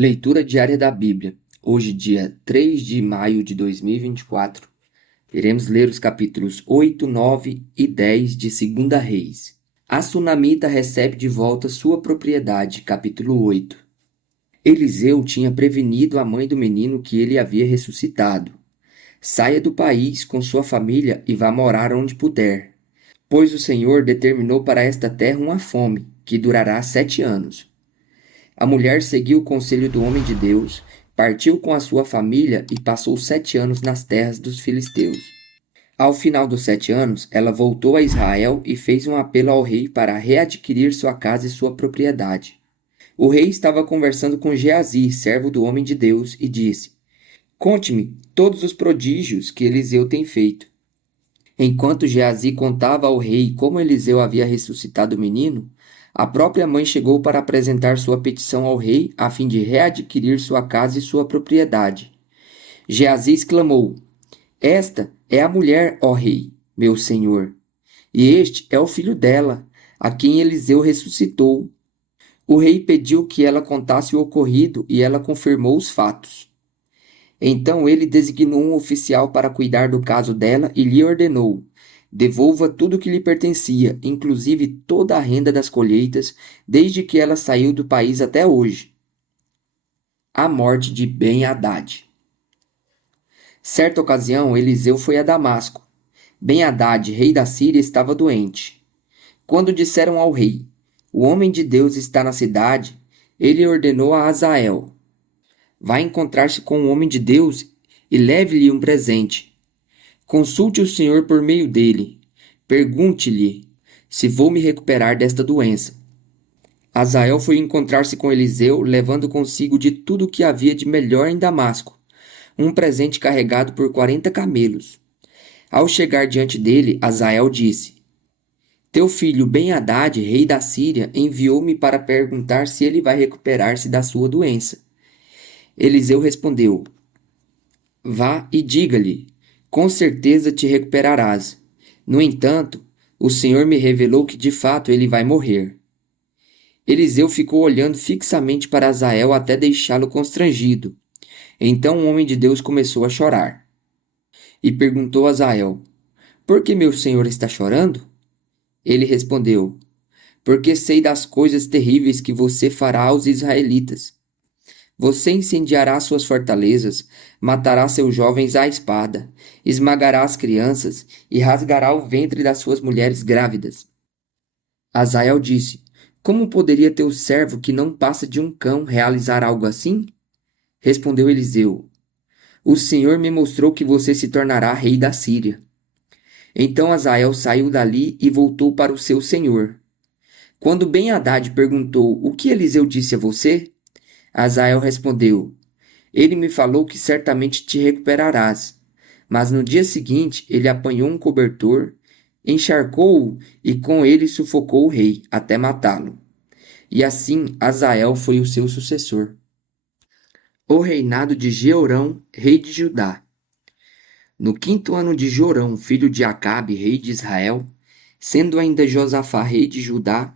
Leitura diária da Bíblia. Hoje, dia 3 de maio de 2024, iremos ler os capítulos 8, 9 e 10 de 2 Reis. A sunamita recebe de volta sua propriedade, capítulo 8. Eliseu tinha prevenido a mãe do menino que ele havia ressuscitado. Saia do país com sua família e vá morar onde puder, pois o Senhor determinou para esta terra uma fome, que durará 7 anos. A mulher seguiu o conselho do homem de Deus, partiu com a sua família e passou 7 anos nas terras dos filisteus. Ao final dos 7 anos, ela voltou a Israel e fez um apelo ao rei para readquirir sua casa e sua propriedade. O rei estava conversando com Geazi, servo do homem de Deus, e disse: Conte-me todos os prodígios que Eliseu tem feito. Enquanto Geazi contava ao rei como Eliseu havia ressuscitado o menino, a própria mãe chegou para apresentar sua petição ao rei a fim de readquirir sua casa e sua propriedade. Geazi exclamou: Esta é a mulher, ó rei, meu senhor, e este é o filho dela, a quem Eliseu ressuscitou. O rei pediu que ela contasse o ocorrido e ela confirmou os fatos. Então ele designou um oficial para cuidar do caso dela e lhe ordenou: devolva tudo o que lhe pertencia, inclusive toda a renda das colheitas, desde que ela saiu do país até hoje. A morte de Ben-Hadad. Certa ocasião, Eliseu foi a Damasco. Ben-Hadad, rei da Síria, estava doente. Quando disseram ao rei: o homem de Deus está na cidade, ele ordenou a Azael: vá encontrar-se com o homem de Deus e leve-lhe um presente. Consulte o Senhor por meio dele. Pergunte-lhe se vou me recuperar desta doença. Azael foi encontrar-se com Eliseu, levando consigo de tudo o que havia de melhor em Damasco, um presente carregado por 40 camelos. Ao chegar diante dele, Azael disse: Teu filho Ben-Hadad, rei da Síria, enviou-me para perguntar se ele vai recuperar-se da sua doença. Eliseu respondeu: Vá e diga-lhe: com certeza te recuperarás. No entanto, o Senhor me revelou que de fato ele vai morrer. Eliseu ficou olhando fixamente para Azael até deixá-lo constrangido. Então o homem de Deus começou a chorar. E perguntou a Azael: Por que meu senhor está chorando? Ele respondeu: Porque sei das coisas terríveis que você fará aos israelitas. Você incendiará suas fortalezas, matará seus jovens à espada, esmagará as crianças e rasgará o ventre das suas mulheres grávidas. Azael disse: Como poderia teu servo que não passa de um cão realizar algo assim? Respondeu Eliseu: O Senhor me mostrou que você se tornará rei da Síria. Então Azael saiu dali e voltou para o seu senhor. Quando Ben-Hadad perguntou: O que Eliseu disse a você? Azael respondeu: Ele me falou que certamente te recuperarás. Mas no dia seguinte ele apanhou um cobertor, encharcou-o e com ele sufocou o rei, até matá-lo. E assim Azael foi o seu sucessor. O reinado de Jeorão, rei de Judá. No 5º ano de Jorão, filho de Acabe, rei de Israel, sendo ainda Josafá rei de Judá,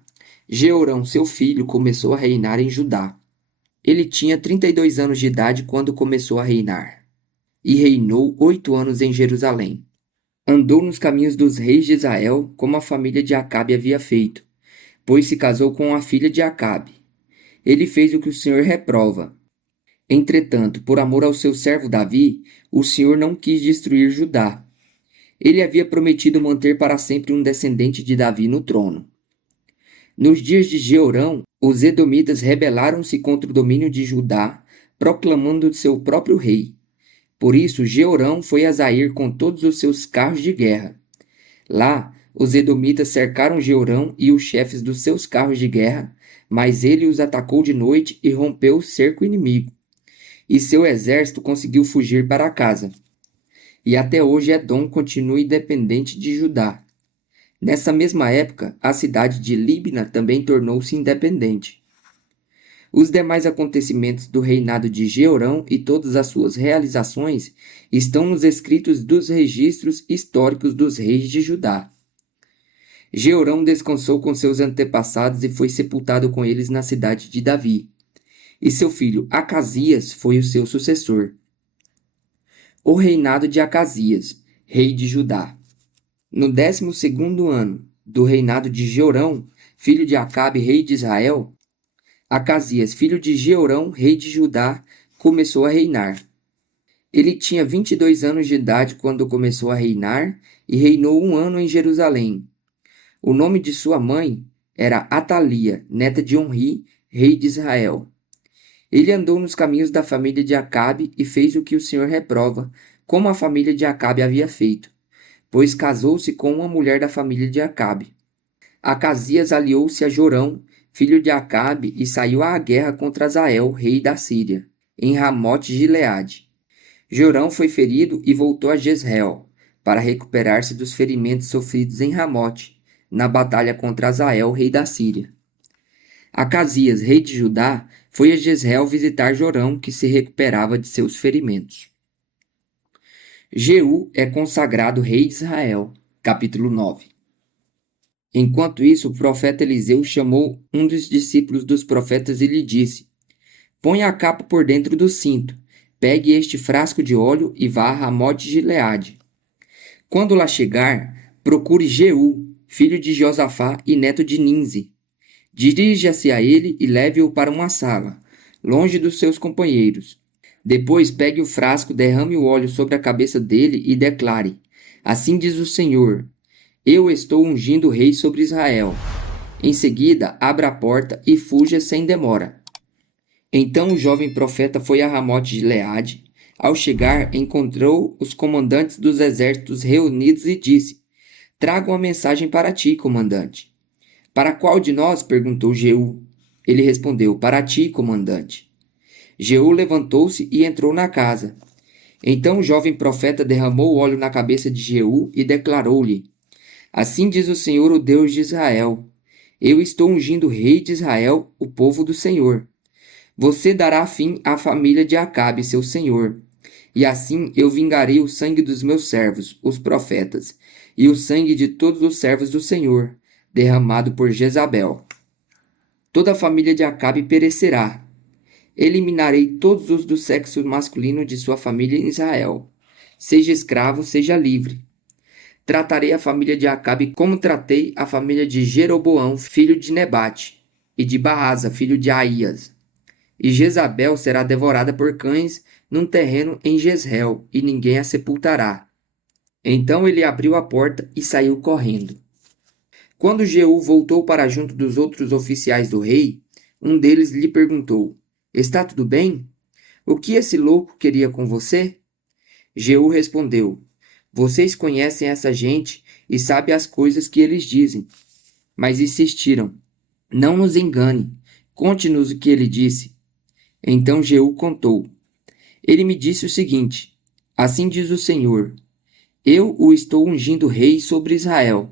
Jeorão, seu filho, começou a reinar em Judá. Ele tinha 32 anos de idade quando começou a reinar, e reinou 8 anos em Jerusalém. Andou nos caminhos dos reis de Israel, como a família de Acabe havia feito, pois se casou com a filha de Acabe. Ele fez o que o Senhor reprova. Entretanto, por amor ao seu servo Davi, o Senhor não quis destruir Judá. Ele havia prometido manter para sempre um descendente de Davi no trono. Nos dias de Jeorão, os edomitas rebelaram-se contra o domínio de Judá, proclamando seu próprio rei. Por isso, Jeorão foi a Zair com todos os seus carros de guerra. Lá, os edomitas cercaram Jeorão e os chefes dos seus carros de guerra, mas ele os atacou de noite e rompeu o cerco inimigo. E seu exército conseguiu fugir para casa. E até hoje Edom continua independente de Judá. Nessa mesma época, a cidade de Líbna também tornou-se independente. Os demais acontecimentos do reinado de Jeorão e todas as suas realizações estão nos escritos dos registros históricos dos reis de Judá. Jeorão descansou com seus antepassados e foi sepultado com eles na cidade de Davi. e seu filho Acasias foi o seu sucessor. O reinado de Acasias, rei de Judá. No 12º ano do reinado de Jeorão, filho de Acabe, rei de Israel, Acasias, filho de Jeorão, rei de Judá, começou a reinar. Ele tinha 22 anos de idade quando começou a reinar e reinou 1 ano em Jerusalém. O nome de sua mãe era Atalia, neta de Omri, rei de Israel. Ele andou nos caminhos da família de Acabe e fez o que o Senhor reprova, como a família de Acabe havia feito, pois casou-se com uma mulher da família de Acabe. Acasias aliou-se a Jorão, filho de Acabe, e saiu à guerra contra Azael, rei da Síria, em Ramote-Gileade. Jorão foi ferido e voltou a Jezreel, para recuperar-se dos ferimentos sofridos em Ramote, na batalha contra Azael, rei da Síria. Acasias, rei de Judá, foi a Jezreel visitar Jorão, que se recuperava de seus ferimentos. Jeú é consagrado rei de Israel. Capítulo 9. Enquanto isso, o profeta Eliseu chamou um dos discípulos dos profetas e lhe disse: Ponha a capa por dentro do cinto, pegue este frasco de óleo e vá a Ramote-Gileade. Quando lá chegar, procure Jeú, filho de Josafá e neto de Ninzi. Dirija-se a ele e leve-o para uma sala, longe dos seus companheiros. Depois pegue o frasco, derrame o óleo sobre a cabeça dele e declare: Assim diz o Senhor, eu estou ungindo o rei sobre Israel. Em seguida, abra a porta e fuja sem demora. Então o jovem profeta foi a Ramote-Gileade. Ao chegar, encontrou os comandantes dos exércitos reunidos e disse: Trago uma mensagem para ti, comandante. Para qual de nós? Perguntou Jeú. Ele respondeu: Para ti, comandante. Jeú levantou-se e entrou na casa. Então o jovem profeta derramou óleo na cabeça de Jeú e declarou-lhe: Assim diz o Senhor, o Deus de Israel: Eu estou ungindo o rei de Israel, o povo do Senhor. Você dará fim à família de Acabe, seu senhor. E assim eu vingarei o sangue dos meus servos, os profetas, e o sangue de todos os servos do Senhor, derramado por Jezabel. Toda a família de Acabe perecerá. Eliminarei todos os do sexo masculino de sua família em Israel. Seja escravo, seja livre. Tratarei a família de Acabe como tratei a família de Jeroboão, filho de Nebate, e de Baasa, filho de Aías. E Jezabel será devorada por cães num terreno em Jezreel, e ninguém a sepultará. Então ele abriu a porta e saiu correndo. Quando Jeú voltou para junto dos outros oficiais do rei, um deles lhe perguntou: Está tudo bem? O que esse louco queria com você? Jeú respondeu: Vocês conhecem essa gente e sabem as coisas que eles dizem. Mas insistiram: Não nos engane, conte-nos o que ele disse. Então Jeú contou: Ele me disse o seguinte: Assim diz o Senhor, eu o estou ungindo rei sobre Israel.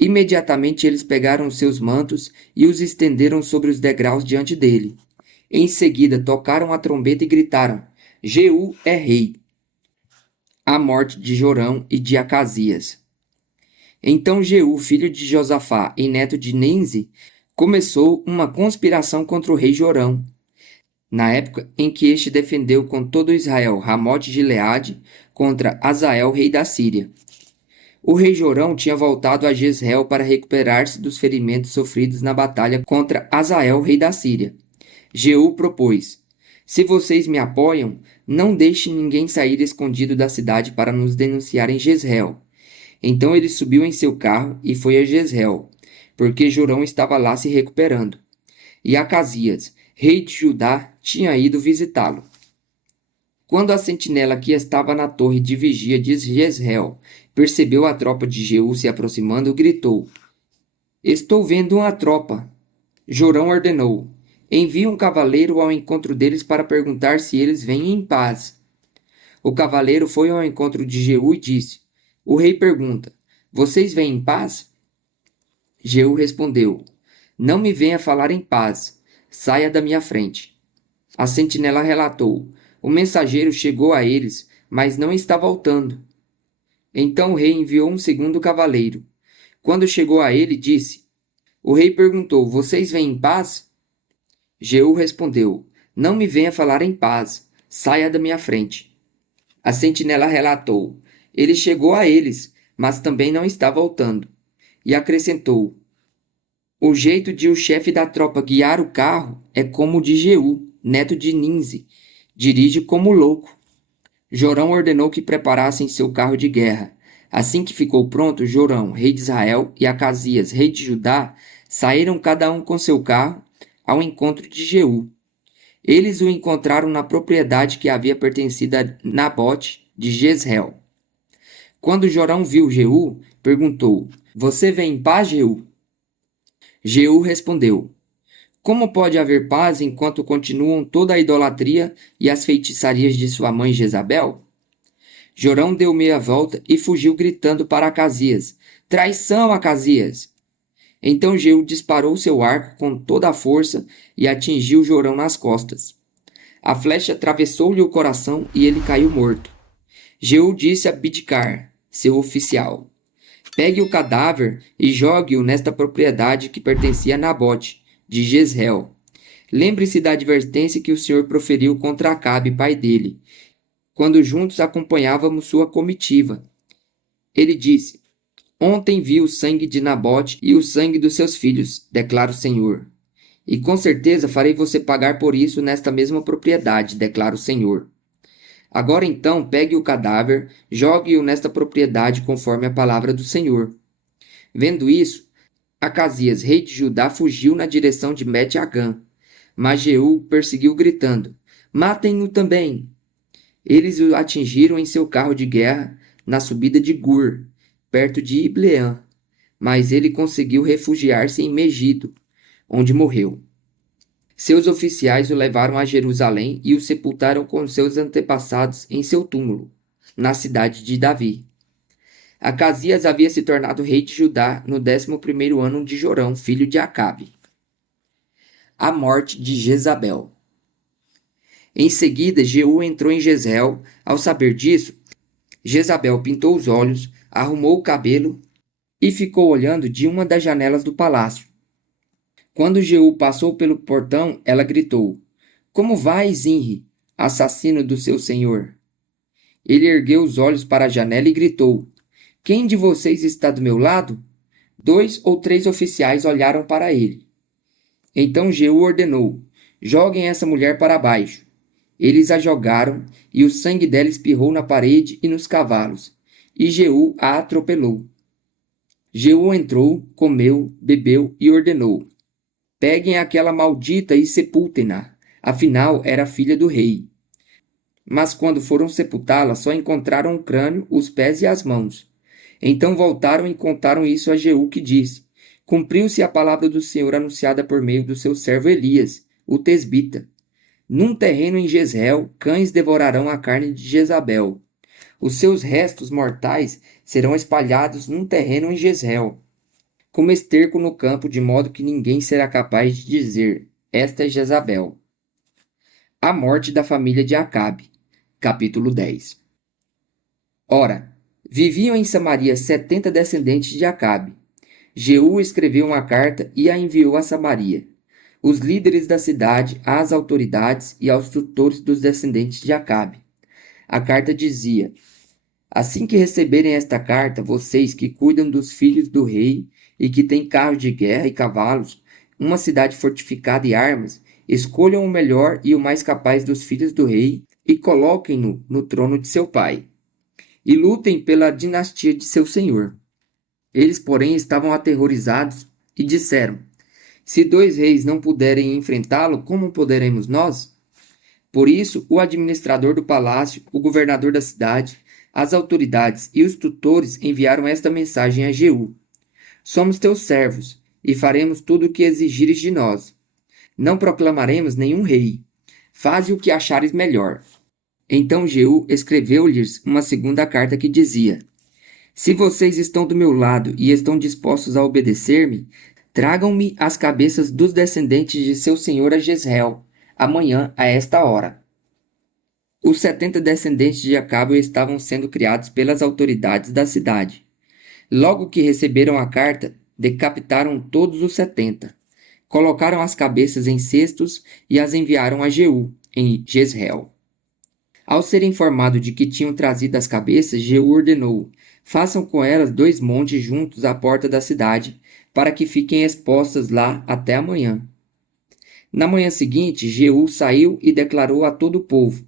Imediatamente eles pegaram seus mantos e os estenderam sobre os degraus diante dele. Em seguida tocaram a trombeta e gritaram: Jeú é rei. A morte de Jorão e de Acasias. Então Jeú, filho de Josafá e neto de Ninzi, começou uma conspiração contra o rei Jorão, na época em que este defendeu com todo Israel Ramote-Gileade contra Azael, rei da Síria. O rei Jorão tinha voltado a Jezreel para recuperar-se dos ferimentos sofridos na batalha contra Azael, rei da Síria. Jeú propôs: Se vocês me apoiam, não deixe ninguém sair escondido da cidade para nos denunciar em Jezreel. Então ele subiu em seu carro e foi a Jezreel, porque Jorão estava lá se recuperando. E Acasias, rei de Judá, tinha ido visitá-lo. Quando a sentinela que estava na torre de vigia de Jezreel percebeu a tropa de Jeú se aproximando, gritou: Estou vendo uma tropa. Jorão ordenou: Envie um cavaleiro ao encontro deles para perguntar se eles vêm em paz. O cavaleiro foi ao encontro de Jeú e disse: O rei pergunta: Vocês vêm em paz? Jeú respondeu: Não me venha falar em paz. Saia da minha frente. A sentinela relatou: O mensageiro chegou a eles, mas não está voltando. Então o rei enviou um segundo cavaleiro. Quando chegou a ele, disse: O rei perguntou: Vocês vêm em paz? Jeú respondeu: Não me venha falar em paz. Saia da minha frente. A sentinela relatou: ele chegou a eles, mas também não está voltando. E acrescentou: o jeito de o chefe da tropa guiar o carro é como o de Jeú, neto de Ninzi. Dirige como louco. Jorão ordenou que preparassem seu carro de guerra. Assim que ficou pronto, Jorão, rei de Israel, e Acasias, rei de Judá, saíram cada um com seu carro ao encontro de Jeú. Eles o encontraram na propriedade que havia pertencido a Nabote de Jezreel. Quando Jorão viu Jeú, perguntou: você vem em paz, Jeú? Jeú respondeu: como pode haver paz enquanto continuam toda a idolatria e as feitiçarias de sua mãe Jezabel? Jorão deu meia volta e fugiu gritando para Acasias: traição, Acasias! Então Jeú disparou seu arco com toda a força e atingiu Jorão nas costas. A flecha atravessou-lhe o coração e ele caiu morto. Jeú disse a Bidkar, seu oficial: pegue o cadáver e jogue-o nesta propriedade que pertencia a Nabote, de Jezreel. Lembre-se da advertência que o Senhor proferiu contra Acabe, pai dele, quando juntos acompanhávamos sua comitiva. Ele disse: ontem vi o sangue de Nabote e o sangue dos seus filhos, declara o Senhor. E com certeza farei você pagar por isso nesta mesma propriedade, declara o Senhor. Agora então pegue o cadáver, jogue-o nesta propriedade conforme a palavra do Senhor. Vendo isso, Acasias, rei de Judá, fugiu na direção de Bet-Agã. Mas Jeú perseguiu gritando: matem-no também! Eles o atingiram em seu carro de guerra na subida de Gur, perto de Ibleã, mas ele conseguiu refugiar-se em Megido, onde morreu. Seus oficiais o levaram a Jerusalém e o sepultaram com seus antepassados em seu túmulo, na cidade de Davi. Acasias havia se tornado rei de Judá no 11º ano de Jorão, filho de Acabe. A morte de Jezabel. Em seguida, Jeú entrou em Jezreel. Ao saber disso, Jezabel pintou os olhos, arrumou o cabelo e ficou olhando de uma das janelas do palácio. Quando Jeú passou pelo portão, ela gritou: como vai, Zinri, assassino do seu senhor? Ele ergueu os olhos para a janela e gritou: quem de vocês está do meu lado? 2 ou 3 oficiais olharam para ele. Então Jeú ordenou: joguem essa mulher para baixo. Eles a jogaram, e o sangue dela espirrou na parede e nos cavalos, e Jeú a atropelou. Jeú entrou, comeu, bebeu e ordenou: peguem aquela maldita e sepultem-na, afinal era filha do rei. Mas quando foram sepultá-la, só encontraram o crânio, os pés e as mãos. Então voltaram e contaram isso a Jeú, que disse: cumpriu-se a palavra do Senhor anunciada por meio do seu servo Elias, o tesbita. Num terreno em Jezreel, cães devorarão a carne de Jezabel. Os seus restos mortais serão espalhados num terreno em Jezreel, como esterco no campo, de modo que ninguém será capaz de dizer: esta é Jezabel. A morte da família de Acabe. Capítulo 10. Ora, viviam em Samaria 70 descendentes de Acabe. Jeú escreveu uma carta e a enviou a Samaria, os líderes da cidade, às autoridades e aos tutores dos descendentes de Acabe. A carta dizia: assim que receberem esta carta, vocês que cuidam dos filhos do rei e que têm carros de guerra e cavalos, uma cidade fortificada e armas, escolham o melhor e o mais capaz dos filhos do rei e coloquem-no no trono de seu pai. E lutem pela dinastia de seu senhor. Eles, porém, estavam aterrorizados e disseram: se 2 reis não puderem enfrentá-lo, como poderemos nós? Por isso, o administrador do palácio, o governador da cidade, as autoridades e os tutores enviaram esta mensagem a Jeú: somos teus servos, e faremos tudo o que exigires de nós. Não proclamaremos nenhum rei. Faze o que achares melhor. Então Jeú escreveu-lhes uma segunda carta que dizia: se vocês estão do meu lado e estão dispostos a obedecer-me, tragam-me as cabeças dos descendentes de seu senhor a Jezreel, amanhã a esta hora. Os 70 descendentes de Acabe estavam sendo criados pelas autoridades da cidade. Logo que receberam a carta, decapitaram todos os 70. Colocaram as cabeças em cestos e as enviaram a Jeú, em Jezreel. Ao ser informado de que tinham trazido as cabeças, Jeú ordenou: façam com elas 2 montes juntos à porta da cidade, para que fiquem expostas lá até amanhã. Na manhã seguinte, Jeú saiu e declarou a todo o povo: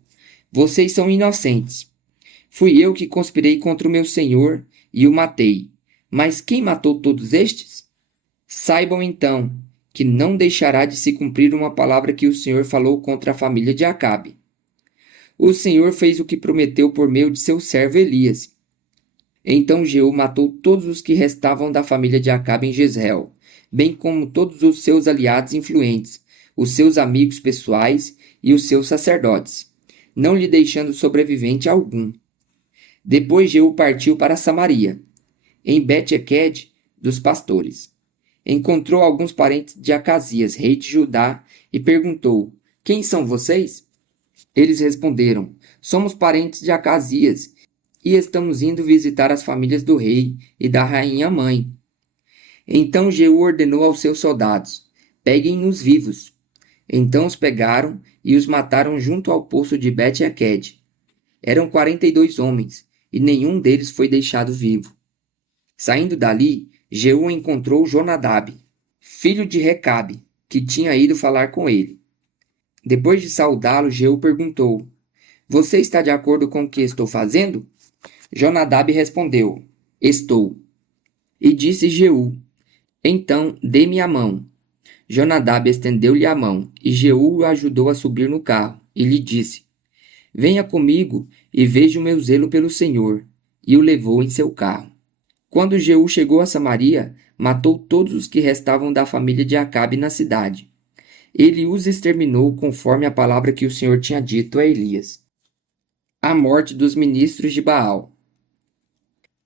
vocês são inocentes. Fui eu que conspirei contra o meu senhor e o matei. Mas quem matou todos estes? Saibam então que não deixará de se cumprir uma palavra que o Senhor falou contra a família de Acabe. O Senhor fez o que prometeu por meio de seu servo Elias. Então Jeú matou todos os que restavam da família de Acabe em Jezreel, bem como todos os seus aliados influentes, os seus amigos pessoais e os seus sacerdotes, não lhe deixando sobrevivente algum. Depois Jeú partiu para Samaria, em Bet-Eked dos pastores. Encontrou alguns parentes de Acasias, rei de Judá, e perguntou: quem são vocês? Eles responderam: somos parentes de Acasias e estamos indo visitar as famílias do rei e da rainha mãe. Então Jeú ordenou aos seus soldados: peguem-nos vivos. Então os pegaram e os mataram junto ao poço de Bet-Eked. Eram 42 homens, e nenhum deles foi deixado vivo. Saindo dali, Jeú encontrou Jonadab, filho de Recabe, que tinha ido falar com ele. Depois de saudá-lo, Jeú perguntou: você está de acordo com o que estou fazendo? Jonadab respondeu: estou. E disse Jeú: então dê-me a mão. Jonadab estendeu-lhe a mão, e Jeú o ajudou a subir no carro, e lhe disse: venha comigo e veja o meu zelo pelo Senhor. E o levou em seu carro. Quando Jeú chegou a Samaria, matou todos os que restavam da família de Acabe na cidade. Ele os exterminou conforme a palavra que o Senhor tinha dito a Elias. A morte dos ministros de Baal.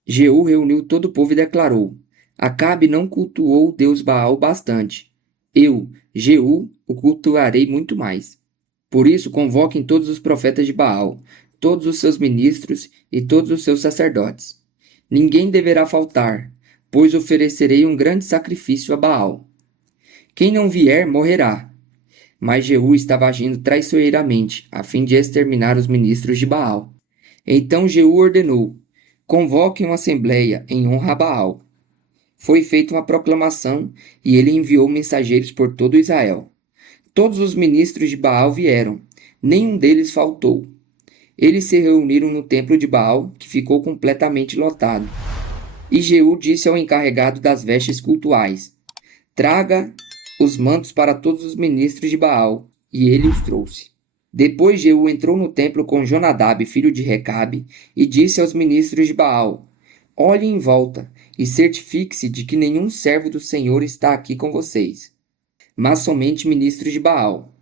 Jeú reuniu todo o povo e declarou: Acabe não cultuou o deus Baal bastante. Eu, Jeú, o cultuarei muito mais. Por isso, convoquem todos os profetas de Baal, todos os seus ministros e todos os seus sacerdotes. Ninguém deverá faltar, pois oferecerei um grande sacrifício a Baal. Quem não vier, morrerá. Mas Jeú estava agindo traiçoeiramente, a fim de exterminar os ministros de Baal. Então Jeú ordenou: convoquem uma assembleia em honra a Baal. Foi feita uma proclamação e ele enviou mensageiros por todo Israel. Todos os ministros de Baal vieram, nenhum deles faltou. Eles se reuniram no templo de Baal, que ficou completamente lotado. E Jeú disse ao encarregado das vestes cultuais: traga os mantos para todos os ministros de Baal, e ele os trouxe. Depois Jeú entrou no templo com Jonadab, filho de Recabe, e disse aos ministros de Baal: olhe em volta e certifique-se de que nenhum servo do Senhor está aqui com vocês, mas somente ministros de Baal.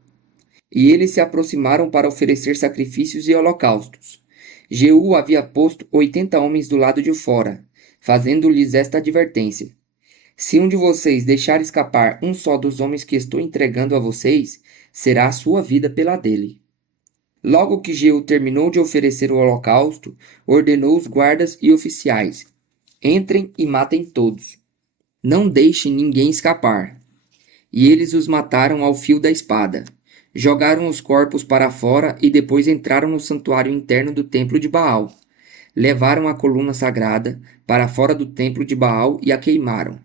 E eles se aproximaram para oferecer sacrifícios e holocaustos. Jeú havia posto 80 homens do lado de fora, fazendo-lhes esta advertência: se um de vocês deixar escapar um só dos homens que estou entregando a vocês, será a sua vida pela dele. Logo que Jeú terminou de oferecer o holocausto, ordenou os guardas e oficiais: entrem e matem todos. Não deixem ninguém escapar. E eles os mataram ao fio da espada. Jogaram os corpos para fora e depois entraram no santuário interno do templo de Baal. Levaram a coluna sagrada para fora do templo de Baal e a queimaram.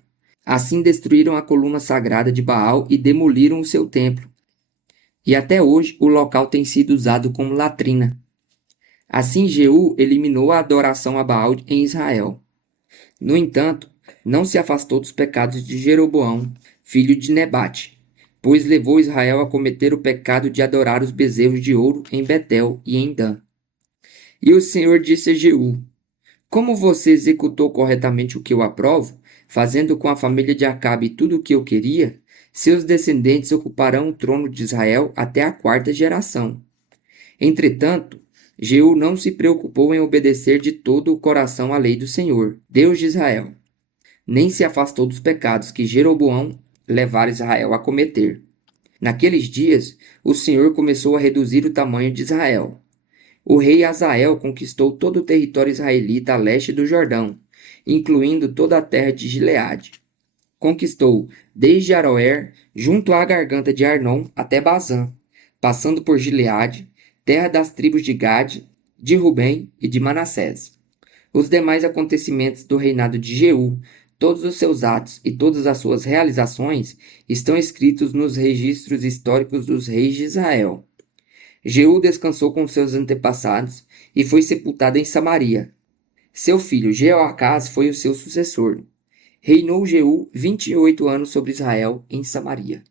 Assim destruíram a coluna sagrada de Baal e demoliram o seu templo. E até hoje o local tem sido usado como latrina. Assim Jeú eliminou a adoração a Baal em Israel. No entanto, não se afastou dos pecados de Jeroboão, filho de Nebate, pois levou Israel a cometer o pecado de adorar os bezerros de ouro em Betel e em Dan. E o Senhor disse a Jeú: como você executou corretamente o que eu aprovo, fazendo com a família de Acabe tudo o que eu queria, seus descendentes ocuparão o trono de Israel até a 4ª geração. Entretanto, Jeú não se preocupou em obedecer de todo o coração à lei do Senhor, Deus de Israel, nem se afastou dos pecados que Jeroboão levara Israel a cometer. Naqueles dias, o Senhor começou a reduzir o tamanho de Israel. O rei Hazael conquistou todo o território israelita a leste do Jordão, incluindo toda a terra de Gileade. conquistou desde Aroer, junto à garganta de Arnon, até Bazã, passando por Gileade, terra das tribos de Gade, de Rubem e de Manassés. Os demais acontecimentos do reinado de Jeú, todos os seus atos e todas as suas realizações estão escritos nos registros históricos dos reis de Israel. Jeú descansou com seus antepassados e foi sepultado em Samaria. Seu filho Jeoacás foi o seu sucessor. Reinou Jeú 28 anos sobre Israel em Samaria.